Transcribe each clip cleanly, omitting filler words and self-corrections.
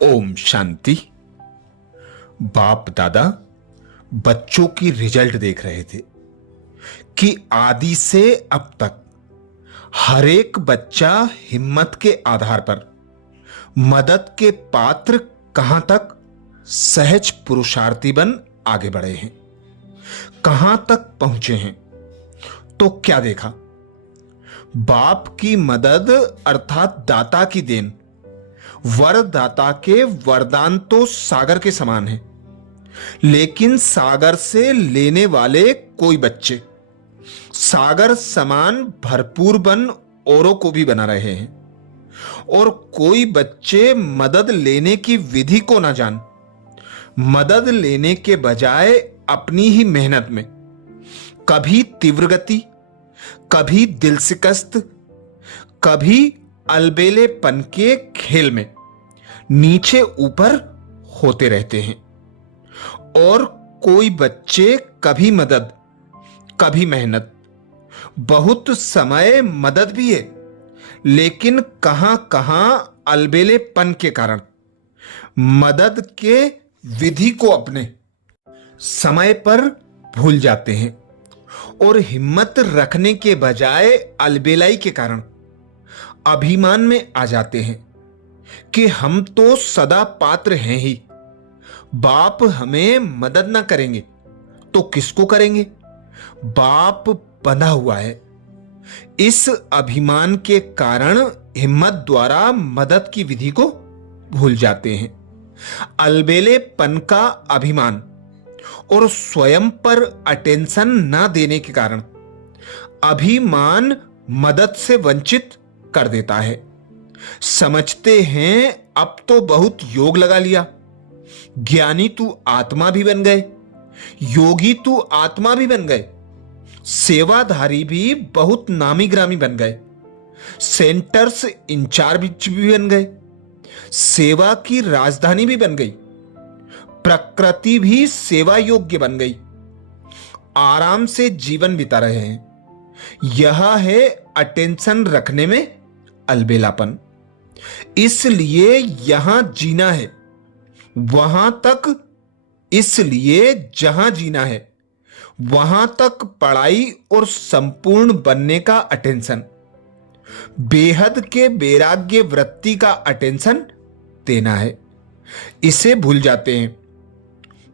ओम शांति। बाप दादा बच्चों की रिजल्ट देख रहे थे कि आदि से अब तक हर एक बच्चा हिम्मत के आधार पर मदद के पात्र कहां तक सहज पुरुषार्थी बन आगे बढ़े हैं, कहां तक पहुंचे हैं। तो क्या देखा? बाप की मदद अर्थात दाता की देन, वरदाता के वरदान तो सागर के समान है, लेकिन सागर से लेने वाले कोई बच्चे सागर समान भरपूर बन औरों को भी बना रहे हैं, और कोई बच्चे मदद लेने की विधि को ना जान मदद लेने के बजाय अपनी ही मेहनत में कभी तीव्र गति, कभी दिल शिकस्त, कभी अलबेलेपन के खेल में नीचे ऊपर होते रहते हैं। और कोई बच्चे कभी मदद कभी मेहनत, बहुत समय मदद भी है, लेकिन कहां कहां अलबेलेपन के कारण मदद के विधि को अपने समय पर भूल जाते हैं, और हिम्मत रखने के बजाय अलबेलाई के कारण अभिमान में आ जाते हैं कि हम तो सदा पात्र हैं ही, बाप हमें मदद ना करेंगे तो किसको करेंगे? बाप बंधा हुआ है। इस अभिमान के कारण हिम्मत द्वारा मदद की विधि को भूल जाते हैं। अलबेलेपन का अभिमान और स्वयं पर अटेंशन ना देने के कारण अभिमान मदद से वंचित कर देता है। समझते हैं अब तो बहुत योग लगा लिया, ज्ञानी तू आत्मा भी बन गए, योगी तू आत्मा भी बन गए, सेवाधारी भी बहुत नामी ग्रामी बन गए, सेंटर्स इंचार्ज भी बन गए, सेवा की राजधानी भी बन गई, प्रकृति भी सेवा योग्य बन गई, आराम से जीवन बिता रहे हैं। यह है अटेंशन रखने में अलबेलापन। इसलिए यहां जीना है वहां तक, इसलिए जहां जीना है वहां तक पढ़ाई और संपूर्ण बनने का अटेंशन, बेहद के वैराग्य वृत्ति का अटेंशन देना है। इसे भूल जाते हैं।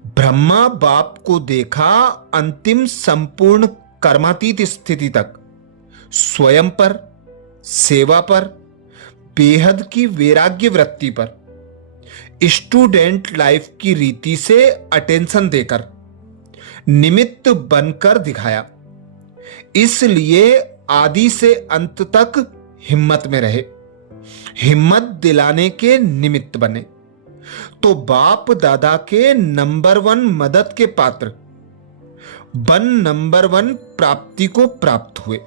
ब्रह्मा बाप को देखा अंतिम संपूर्ण कर्मातीत स्थिति तक स्वयं पर, सेवा पर, बेहद की वैराग्य वृत्ति पर, स्टूडेंट लाइफ की रीति से अटेंशन देकर निमित्त बनकर दिखाया। इसलिए आदि से अंत तक हिम्मत में रहे, हिम्मत दिलाने के निमित्त बने। तो बाप दादा के नंबर 1 मदद के पात्र बन नंबर 1 प्राप्ति को प्राप्त हुए।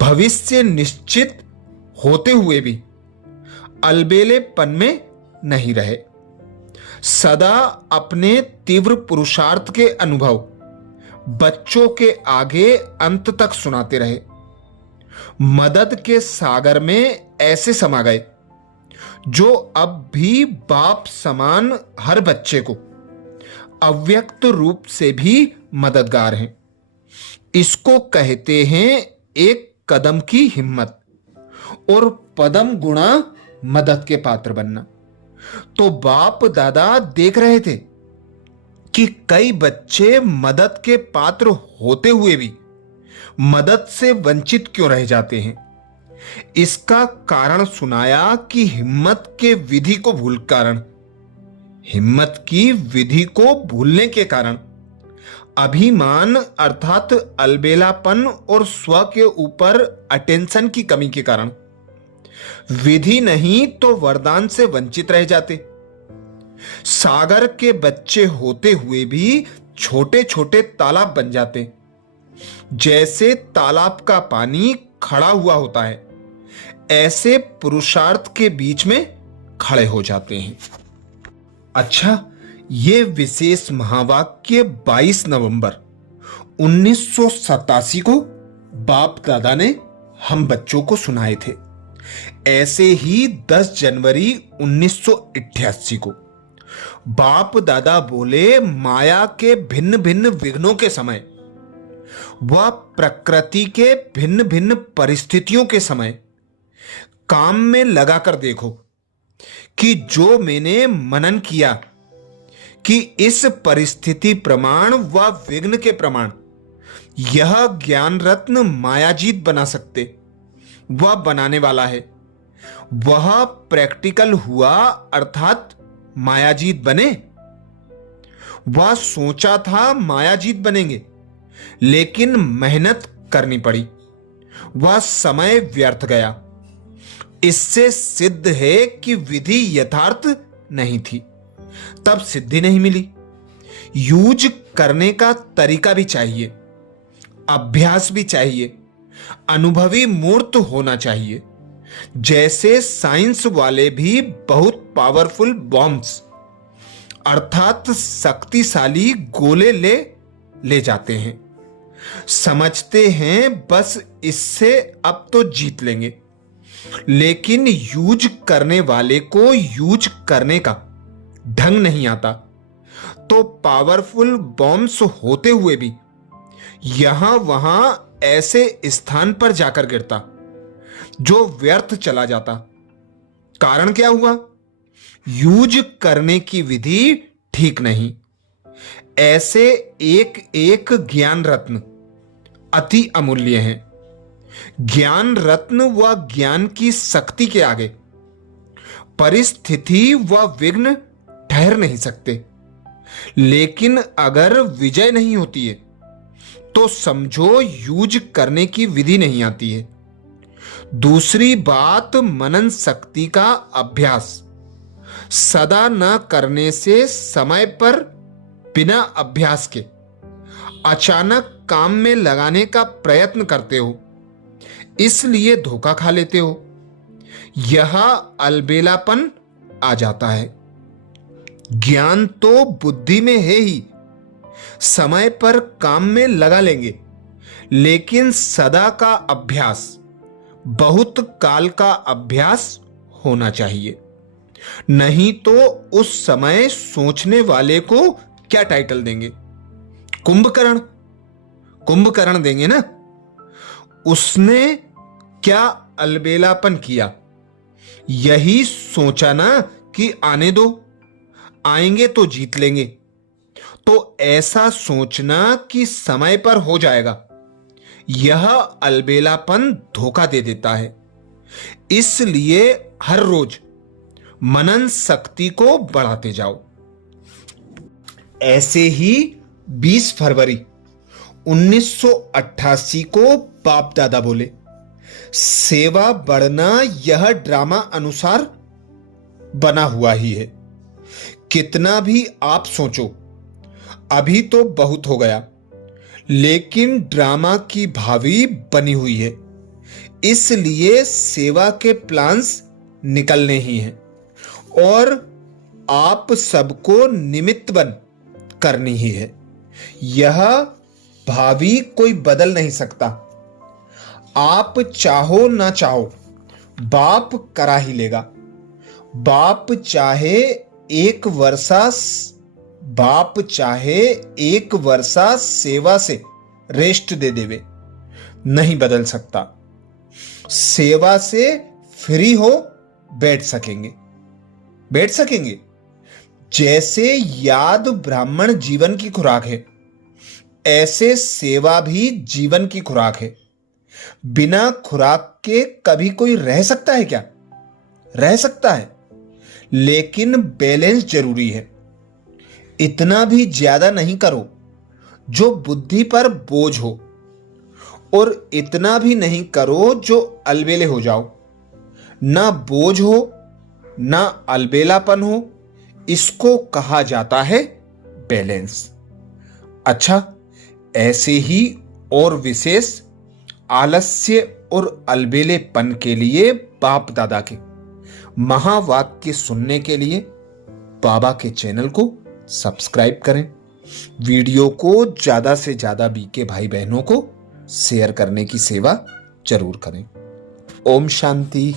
भविष्य निश्चित होते हुए भी अलबेलेपन में नहीं रहे। सदा अपने तीव्र पुरुषार्थ के अनुभव बच्चों के आगे अंत तक सुनाते रहे। मदद के सागर में ऐसे समा गए जो अब भी बाप समान हर बच्चे को अव्यक्त रूप से भी मददगार हैं। इसको कहते हैं एक कदम की हिम्मत और पदम गुणा मदद के पात्र बनना। तो बाप दादा देख रहे थे कि कई बच्चे मदद के पात्र होते हुए भी मदद से वंचित क्यों रह जाते हैं। इसका कारण सुनाया कि हिम्मत के विधि को भूल कारण, हिम्मत की विधि को भूलने के कारण अभिमान अर्थात अलबेलापन और स्व के ऊपर अटेंशन की कमी के कारण विधि नहीं तो वरदान से वंचित रह जाते। सागर के बच्चे होते हुए भी छोटे छोटे तालाब बन जाते। जैसे तालाब का पानी खड़ा हुआ होता है, ऐसे पुरुषार्थ के बीच में खड़े हो जाते हैं। अच्छा, ये विशेष महावाक्य 22 नवंबर 1987 को बाप दादा ने हम बच्चों को सुनाए थे। ऐसे ही 10 जनवरी 1988 को बाप दादा बोले, माया के भिन्न भिन्न विघ्नों के समय व प्रकृति के भिन्न भिन्न परिस्थितियों के समय काम में लगाकर देखो कि जो मैंने मनन किया कि इस परिस्थिति प्रमाण व विघ्न के प्रमाण यह ज्ञान रत्न मायाजीत बना सकते, वह बनाने वाला है, वह प्रैक्टिकल हुआ, अर्थात मायाजीत बने। वह सोचा था मायाजीत बनेंगे, लेकिन मेहनत करनी पड़ी, वह समय व्यर्थ गया। इससे सिद्ध है कि विधि यथार्थ नहीं थी, तब सिद्धि नहीं मिली। यूज करने का तरीका भी चाहिए, अभ्यास भी चाहिए, अनुभवी मूर्त होना चाहिए। जैसे साइंस वाले भी बहुत पावरफुल बॉम्ब्स अर्थात शक्तिशाली गोले ले जाते हैं, समझते हैं बस इससे अब तो जीत लेंगे, लेकिन यूज करने वाले को यूज करने का ढंग नहीं आता, तो पावरफुल बॉम्ब्स होते हुए भी यहां वहां ऐसे स्थान पर जाकर गिरता जो व्यर्थ चला जाता। कारण क्या हुआ? यूज करने की विधि ठीक नहीं। ऐसे एक एक ज्ञान रत्न अति अमूल्य हैं। ज्ञान रत्न व ज्ञान की शक्ति के आगे परिस्थिति व विघ्न ठहर नहीं सकते। लेकिन अगर विजय नहीं होती है तो समझो यूज करने की विधि नहीं आती है। दूसरी बात, मनन शक्ति का अभ्यास सदा न करने से समय पर बिना अभ्यास के अचानक काम में लगाने का प्रयत्न करते हो, इसलिए धोखा खा लेते हो। यह अलबेलापन आ जाता है। ज्ञान तो बुद्धि में है ही, समय पर काम में लगा लेंगे, लेकिन सदा का अभ्यास, बहुत काल का अभ्यास होना चाहिए। नहीं तो उस समय सोचने वाले को क्या टाइटल देंगे? कुंभकर्ण, कुंभकर्ण देंगे ना। उसने क्या अलबेलापन किया? यही सोचा ना कि आने दो, आएंगे तो जीत लेंगे। तो ऐसा सोचना कि समय पर हो जाएगा, यह अलबेलापन धोखा दे देता है। इसलिए हर रोज मनन शक्ति को बढ़ाते जाओ। ऐसे ही 20 फरवरी 1988 को बाप दादा बोले, सेवा बढ़ना यह ड्रामा अनुसार बना हुआ ही है। कितना भी आप सोचो, अभी तो बहुत हो गया, लेकिन ड्रामा की भावी बनी हुई है। इसलिए सेवा के प्लान्स निकलने ही हैं और आप सबको निमित्त बन करनी ही है। यह भावी कोई बदल नहीं सकता। आप चाहो ना चाहो, बाप करा ही लेगा। बाप चाहे एक वर्षा सेवा से रेस्ट दे देवे, नहीं बदल सकता। सेवा से फ्री हो बैठ सकेंगे। जैसे याद ब्राह्मण जीवन की खुराक है, ऐसे सेवा भी जीवन की खुराक है। बिना खुराक के कभी कोई रह सकता है क्या? रह सकता है, लेकिन बैलेंस जरूरी है। इतना भी ज्यादा नहीं करो जो बुद्धि पर बोझ हो, और इतना भी नहीं करो जो अलबेले हो जाओ। ना बोझ हो ना अलबेलापन हो, इसको कहा जाता है बैलेंस। अच्छा, ऐसे ही और विशेष आलस्य और अलबेलेपन के लिए बाप दादा के महावाक्य सुनने के लिए बाबा के चैनल को सब्सक्राइब करें। वीडियो को ज्यादा से ज्यादा बीके भाई बहनों को शेयर करने की सेवा जरूर करें। ओम शांति।